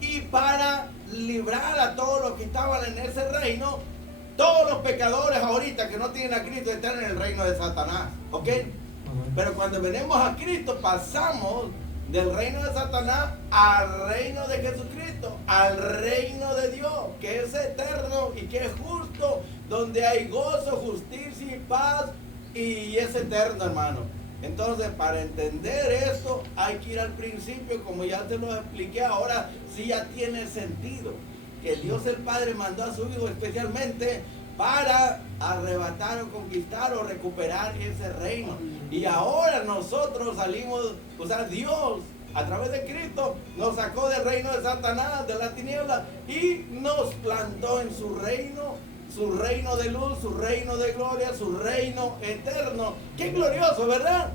y para librar a todos los que estaban en ese reino. Todos los pecadores ahorita que no tienen a Cristo están en el reino de Satanás, ¿ok? Pero cuando venimos a Cristo pasamos del reino de Satanás al reino de Jesucristo, al reino de Dios, que es eterno y que es justo, donde hay gozo, justicia y paz, y es eterno, hermano. Entonces, para entender esto, hay que ir al principio, como ya te lo expliqué. Ahora sí ya tiene sentido que Dios el Padre mandó a su Hijo especialmente para arrebatar o conquistar o recuperar ese reino. Y ahora nosotros salimos, o sea, Dios a través de Cristo nos sacó del reino de Satanás, de la tiniebla, y nos plantó en su reino de luz, su reino de gloria, su reino eterno. ¡Qué glorioso!, ¿verdad?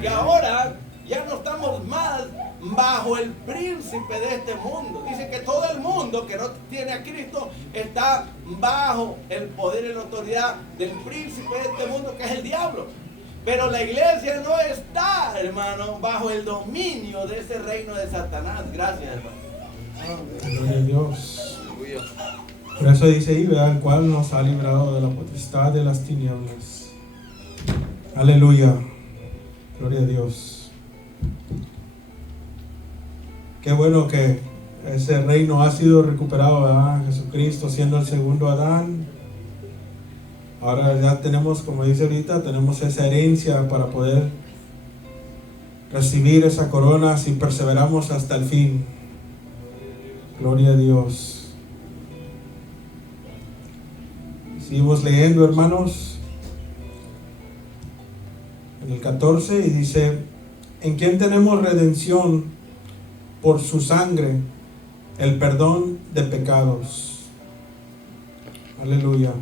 Y ahora ya no estamos más bajo el príncipe de este mundo. Dice que todo el mundo que no tiene a Cristo está bajo el poder y la autoridad del príncipe de este mundo, que es el diablo. Pero la iglesia no está, hermano, bajo el dominio de ese reino de Satanás. Gracias, hermano. Gloria a Dios. Por eso dice ahí, ¿verdad? El cual nos ha librado de la potestad de las tinieblas. Aleluya. Gloria a Dios. Qué bueno que ese reino ha sido recuperado, ¿verdad? Jesucristo siendo el segundo Adán. Ahora ya tenemos, como dice ahorita, tenemos esa herencia para poder recibir esa corona si perseveramos hasta el fin. Gloria a Dios. Seguimos leyendo, hermanos, en el 14, y dice: en quien tenemos redención por su sangre, el perdón de pecados. Aleluya.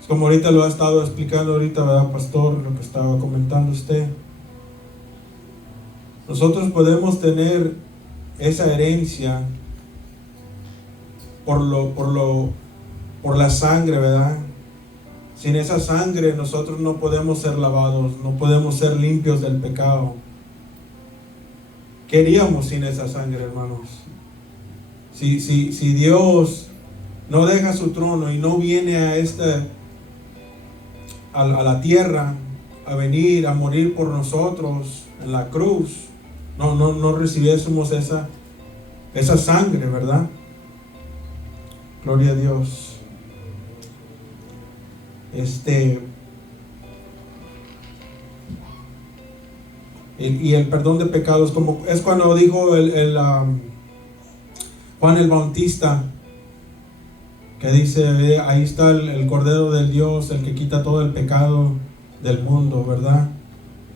Es como ahorita lo ha estado explicando ahorita, ¿verdad, pastor? Lo que estaba comentando usted. Nosotros podemos tener esa herencia por la sangre, ¿verdad? Sin esa sangre nosotros no podemos ser lavados, no podemos ser limpios del pecado. ¿Qué haríamos sin esa sangre, hermanos? Si Dios no deja su trono y no viene a la tierra a venir a morir por nosotros en la cruz, no recibiésemos esa sangre, ¿verdad? Gloria a Dios. Y el perdón de pecados, como es cuando dijo Juan el Bautista, que dice: ahí está el Cordero del Dios, el que quita todo el pecado del mundo, ¿verdad?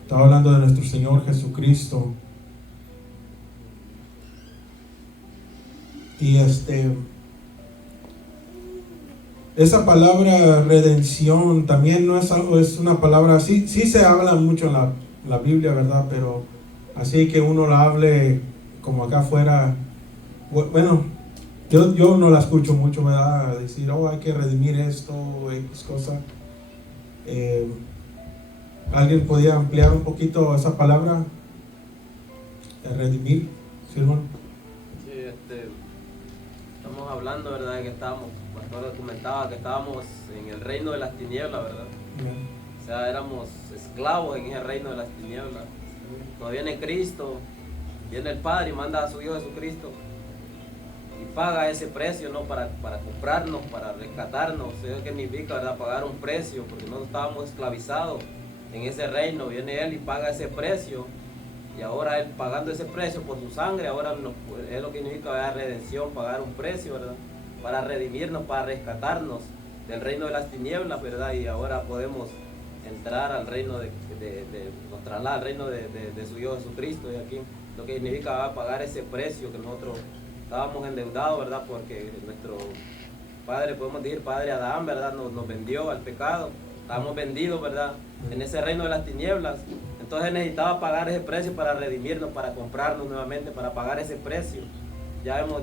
Estaba hablando de nuestro Señor Jesucristo. Y esa palabra redención también no es algo, es una palabra, sí se habla mucho en la Biblia, ¿verdad? Pero así que uno la hable como acá afuera, bueno, yo no la escucho mucho, ¿verdad? Decir, hay que redimir esto, X cosa. ¿Alguien podía ampliar un poquito esa palabra? Redimir, ¿sí, hermano? Sí, estamos hablando, ¿verdad? De que estábamos, pastor comentaba que estábamos en el reino de las tinieblas, ¿verdad? O sea, éramos esclavos en ese reino de las tinieblas. Cuando viene Cristo, viene el Padre y manda a su Hijo Jesucristo y paga ese precio, ¿no? Para comprarnos, para rescatarnos. Eso significa, ¿verdad? Pagar un precio, porque nosotros estábamos esclavizados en ese reino. Viene Él y paga ese precio, y ahora Él pagando ese precio por su sangre, ahora es lo que significa, ¿verdad? Redención, pagar un precio, ¿verdad? Para redimirnos, para rescatarnos del reino de las tinieblas, ¿verdad? Y ahora podemos entrar al reino nos traslada al reino de su Hijo Jesucristo. Y aquí lo que significa, ¿verdad? Pagar ese precio que nosotros estábamos endeudados, ¿verdad? Porque nuestro padre, podemos decir, padre Adán, ¿verdad? Nos vendió al pecado. Estábamos vendidos, ¿verdad? En ese reino de las tinieblas. Entonces necesitaba pagar ese precio para redimirnos, para comprarnos nuevamente, para pagar ese precio. Ya hemos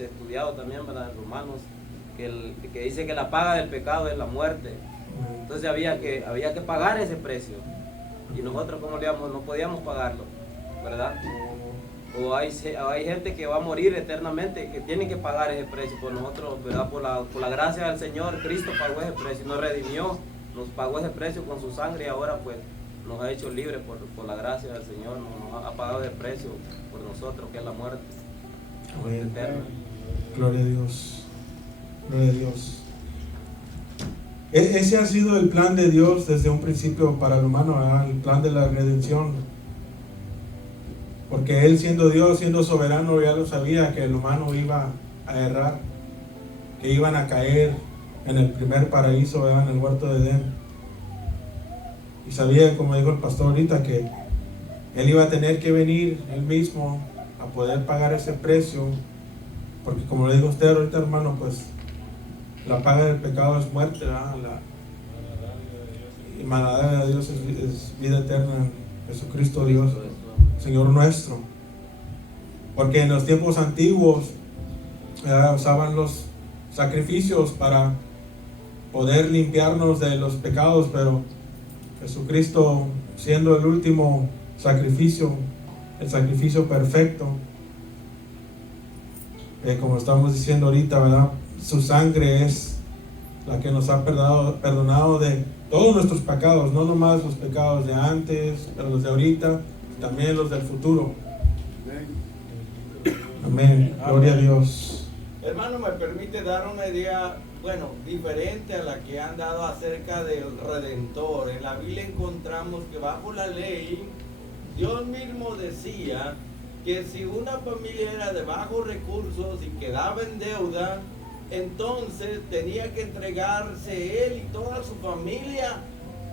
estudiado también, ¿verdad? En Romanos, que dice que la paga del pecado es la muerte. Entonces había que pagar ese precio. Y nosotros, ¿cómo le íbamos? No podíamos pagarlo, ¿verdad? o hay gente que va a morir eternamente, que tiene que pagar ese precio por nosotros, ¿verdad? Por la gracia del Señor, Cristo pagó ese precio, nos redimió, nos pagó ese precio con su sangre y ahora pues nos ha hecho libres por la gracia del Señor, nos ha pagado ese precio por nosotros, que es la muerte eterna. Gloria a Dios. Gloria a Dios. Ese ha sido el plan de Dios desde un principio para el humano, ¿verdad? El plan de la redención. Porque Él, siendo Dios, siendo soberano, ya lo sabía que el humano iba a errar, que iban a caer en el primer paraíso, ¿verdad? En el huerto de Edén. Y sabía, como dijo el pastor ahorita, que Él iba a tener que venir Él mismo a poder pagar ese precio. Porque como le dijo usted ahorita, hermano, pues la paga del pecado es muerte, ¿verdad? Y manada de Dios es vida eterna en Jesucristo Dios, Señor nuestro. Porque en los tiempos antiguos usaban los sacrificios para poder limpiarnos de los pecados, pero Jesucristo, siendo el último sacrificio, el sacrificio perfecto, como estamos diciendo ahorita, ¿verdad? Su sangre es la que nos ha perdonado de todos nuestros pecados, no nomás los pecados de antes, pero los de ahorita, también los del futuro. Amén. Gloria a Dios. Hermano, me permite dar una idea, bueno, diferente a la que han dado acerca del Redentor. En la Biblia encontramos que bajo la ley, Dios mismo decía que si una familia era de bajos recursos y quedaba en deuda, entonces tenía que entregarse él y toda su familia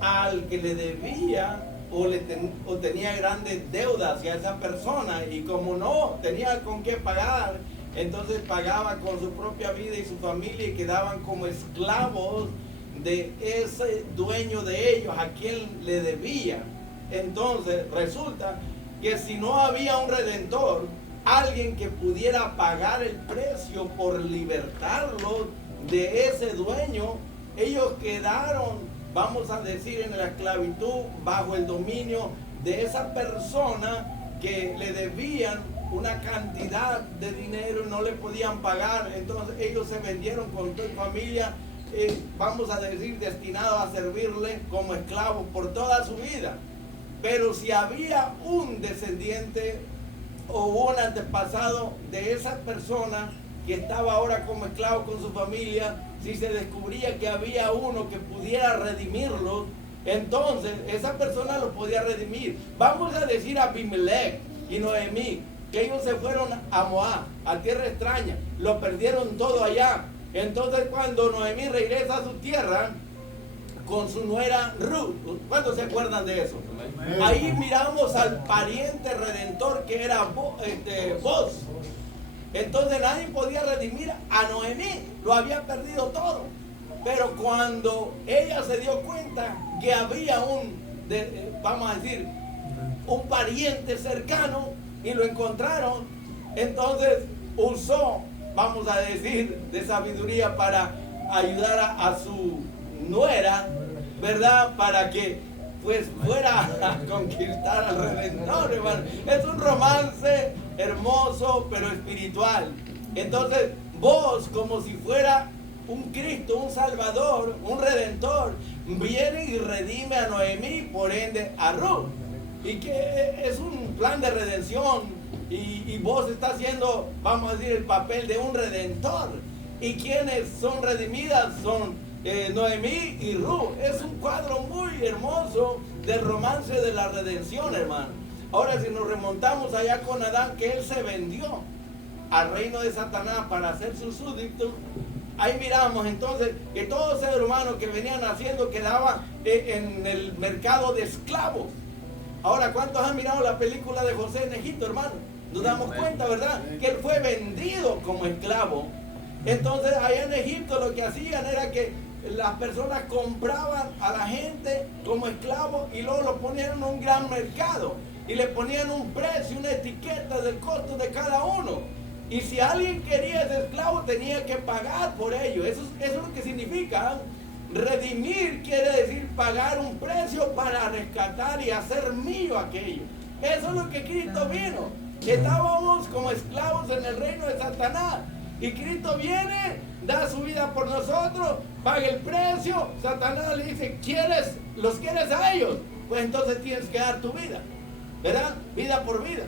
al que le debía o tenía grandes deudas hacia esa persona, y como no tenía con qué pagar, entonces pagaba con su propia vida y su familia y quedaban como esclavos de ese dueño de ellos a quien le debía. Entonces resulta que si no había un redentor, alguien que pudiera pagar el precio por libertarlos de ese dueño, ellos quedaron, vamos a decir, en la esclavitud bajo el dominio de esa persona que le debían una cantidad de dinero y no le podían pagar. Entonces ellos se vendieron con toda su familia, vamos a decir, destinados a servirle como esclavos por toda su vida. Pero si había un descendiente o un antepasado de esa persona que estaba ahora como esclavo con su familia, si se descubría que había uno que pudiera redimirlos, entonces esa persona lo podía redimir. Vamos a decir a Abimelech y Noemí, que ellos se fueron a Moab, a tierra extraña, lo perdieron todo allá. Entonces cuando Noemí regresa a su tierra con su nuera Ruth, ¿cuántos se acuerdan de eso? Ahí miramos al pariente redentor que era Boaz. Entonces nadie podía redimir a Noemí, lo había perdido todo. Pero cuando ella se dio cuenta que había vamos a decir, un pariente cercano y lo encontraron, entonces usó, vamos a decir, de sabiduría para ayudar a su nuera, ¿verdad? Para que pues fuera a conquistar al Redentor, hermano. Es un romance hermoso pero espiritual. Entonces vos, como si fuera un Cristo, un Salvador, un Redentor, viene y redime a Noemí, por ende a Ruth, y que es un plan de redención, y vos estás haciendo, vamos a decir, el papel de un Redentor. Y quienes son redimidas son Noemí y Ruth. Es un cuadro muy hermoso del romance de la redención, hermano. Ahora, si nos remontamos allá con Adán, que él se vendió al reino de Satanás para ser su súbdito, ahí miramos entonces que todo ser humano que venía naciendo quedaba en el mercado de esclavos. Ahora, ¿cuántos han mirado la película de José en Egipto, hermano? Nos damos cuenta, ¿verdad? Que él fue vendido como esclavo. Entonces allá en Egipto lo que hacían era que las personas compraban a la gente como esclavos y luego lo ponían en un gran mercado y le ponían un precio, una etiqueta del costo de cada uno. Y si alguien quería ese esclavo tenía que pagar por ello. Eso es lo que significa. Redimir quiere decir pagar un precio para rescatar y hacer mío aquello. Eso es lo que Cristo vino. Estábamos como esclavos en el reino de Satanás. Y Cristo viene, da su vida por nosotros, paga el precio. Satanás le dice, ¿los quieres a ellos? Pues entonces tienes que dar tu vida, ¿verdad? Vida por vida.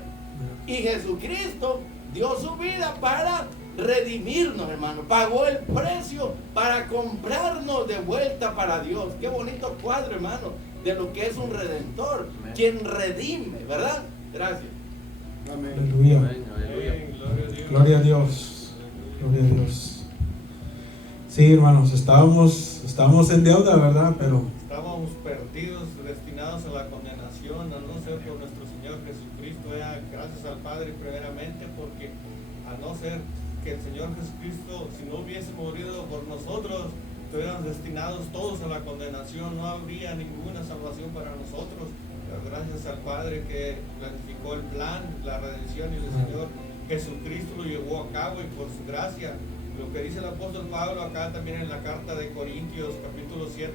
Y Jesucristo dio su vida para redimirnos, hermano. Pagó el precio para comprarnos de vuelta para Dios. Qué bonito cuadro, hermano, de lo que es un redentor. Amén. Quien redime, ¿verdad? Gracias. Amén. Aleluya. Amén, aleluya. Gloria a Dios. Gloria a Dios. Gloria a Dios. Sí, hermanos, estábamos en deuda, ¿verdad? Pero Estábamos perdidos, destinados a la condenación, a no ser por nuestro Señor Jesucristo. Gracias al Padre primeramente, porque a no ser que el Señor Jesucristo, si no hubiese morido por nosotros, estuviéramos destinados todos a la condenación, no habría ninguna salvación para nosotros. Pero gracias al Padre que planificó el plan, la redención, y el Señor Jesucristo lo llevó a cabo, y por su gracia, lo que dice el apóstol Pablo acá también en la carta de Corintios, capítulo 7,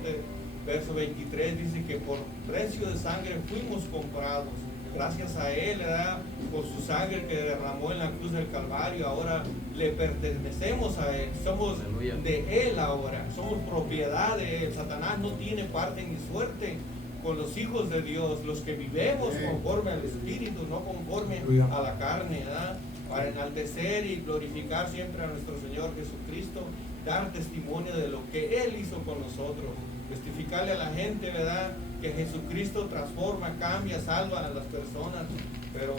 verso 23, dice que por precio de sangre fuimos comprados. Gracias a Él, ¿verdad? Por su sangre que derramó en la cruz del Calvario, ahora le pertenecemos a Él, somos Aleluya. de Él ahora, somos propiedad de Él. Satanás no tiene parte ni suerte con los hijos de Dios, los que vivemos conforme al Espíritu, no conforme Aleluya. a la carne, ¿verdad? Para enaltecer y glorificar siempre a nuestro Señor Jesucristo, dar testimonio de lo que Él hizo con nosotros, testificarle a la gente, ¿verdad?, que Jesucristo transforma, cambia, salva a las personas, pero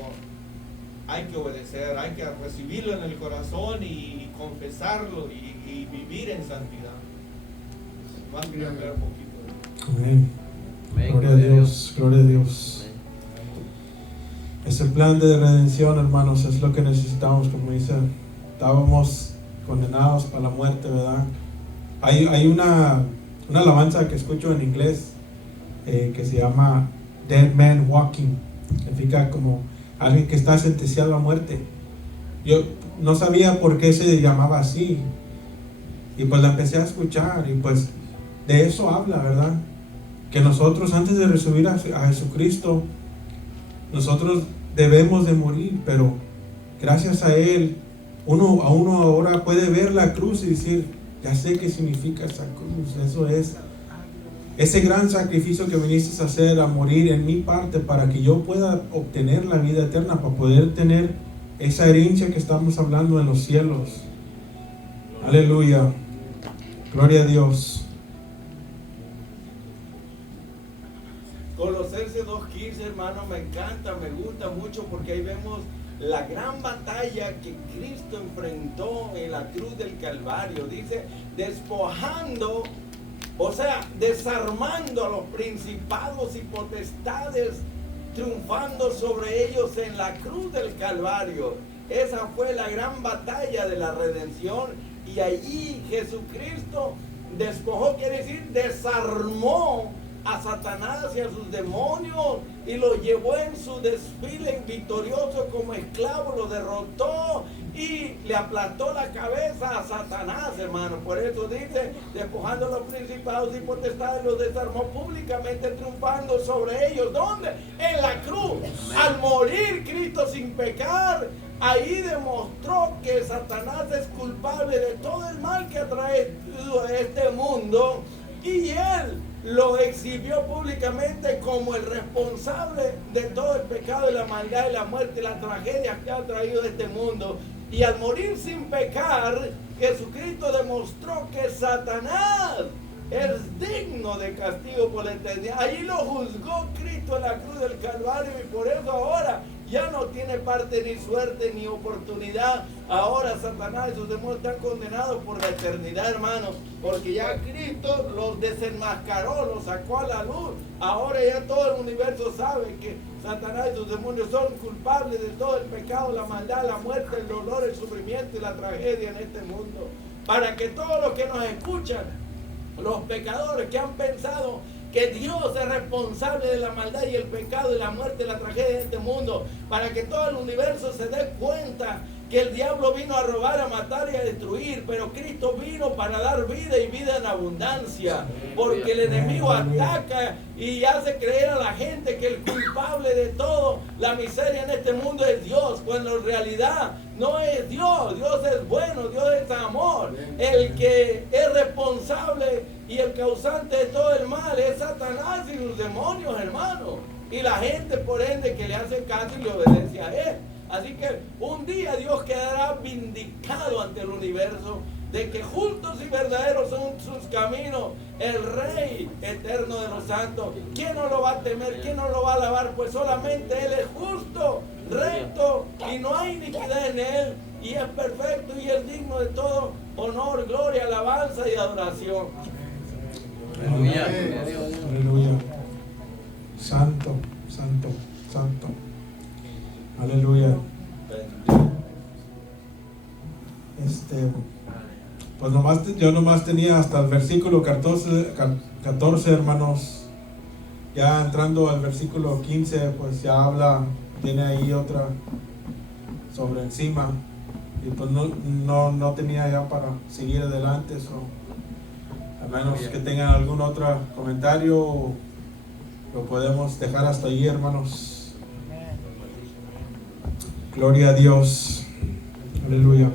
hay que obedecer, hay que recibirlo en el corazón y confesarlo y vivir en santidad. Más quería hablar un poquito. amén. Amén. Gloria a Dios, gloria a Dios. Es el plan de redención, hermanos, es lo que necesitamos, como dice. Estábamos condenados para la muerte, ¿verdad? Hay una alabanza que escucho en inglés que se llama Dead Man Walking. Significa como alguien que está sentenciado a muerte. Yo no sabía por qué se llamaba así. Y pues la empecé a escuchar y pues de eso habla, ¿verdad? Que nosotros antes de recibir a Jesucristo, nosotros debemos de morir, pero gracias a Él, uno ahora puede ver la cruz y decir, ya sé qué significa esa cruz. Eso es ese gran sacrificio que viniste a hacer, a morir en mi parte para que yo pueda obtener la vida eterna, para poder tener esa herencia que estamos hablando en los cielos. Aleluya. Gloria a Dios. Colosenses 2:15, hermano, me encanta, me gusta mucho, porque ahí vemos la gran batalla que Cristo enfrentó en la cruz del Calvario. Dice, despojando, o sea, desarmando a los principados y potestades, triunfando sobre ellos en la cruz del Calvario. Esa fue la gran batalla de la redención, y allí Jesucristo despojó, quiere decir, desarmó a Satanás y a sus demonios, y lo llevó en su desfile victorioso como esclavo, lo derrotó y le aplastó la cabeza a Satanás, hermano. Por eso dice, despojando a los principados y potestades, los desarmó públicamente, triunfando sobre ellos. ¿Dónde? En la cruz. Al morir Cristo sin pecar, ahí demostró que Satanás es culpable de todo el mal que ha traído a este mundo, y Él lo exhibió públicamente como el responsable de todo el pecado y la maldad y la muerte y la tragedia que ha traído a este mundo. Y al morir sin pecar, Jesucristo demostró que Satanás es digno de castigo por la eternidad. Allí lo juzgó Cristo en la cruz del Calvario, y por eso ahora ya no tiene parte ni suerte ni oportunidad. Ahora Satanás y sus demonios están condenados por la eternidad, hermano, porque ya Cristo los desenmascaró, los sacó a la luz. Ahora ya todo el universo sabe que Satanás y sus demonios son culpables de todo el pecado, la maldad, la muerte, el dolor, el sufrimiento y la tragedia en este mundo. Para que todos los que nos escuchan, los pecadores que han pensado que Dios es responsable de la maldad y el pecado y la muerte y la tragedia de este mundo, para que todo el universo se dé cuenta que el diablo vino a robar, a matar y a destruir, pero Cristo vino para dar vida y vida en abundancia, porque el enemigo ataca y hace creer a la gente que el culpable de todo la miseria en este mundo es Dios, cuando en realidad no es Dios. Dios es bueno, Dios es amor. El que es responsable y el causante de todo el mal es Satanás y los demonios, hermano, y la gente por ende que le hace caso y le obedece a él. Así que un día Dios quedará vindicado ante el universo de que justos y verdaderos son sus caminos. El Rey eterno de los santos, ¿quién no lo va a temer? ¿Quién no lo va a alabar? Pues solamente Él es justo, recto, y no hay iniquidad en Él, y es perfecto y es digno de todo honor, gloria, alabanza y adoración. Aleluya. Aleluya. Santo, santo, santo. Aleluya. Pues yo nomás tenía hasta el versículo 14, hermanos. Ya entrando al versículo 15, pues ya tiene ahí otra sobre encima. Y pues no tenía ya para seguir adelante. A menos que tengan algún otro comentario, lo podemos dejar hasta ahí, hermanos. Gloria a Dios. Aleluya.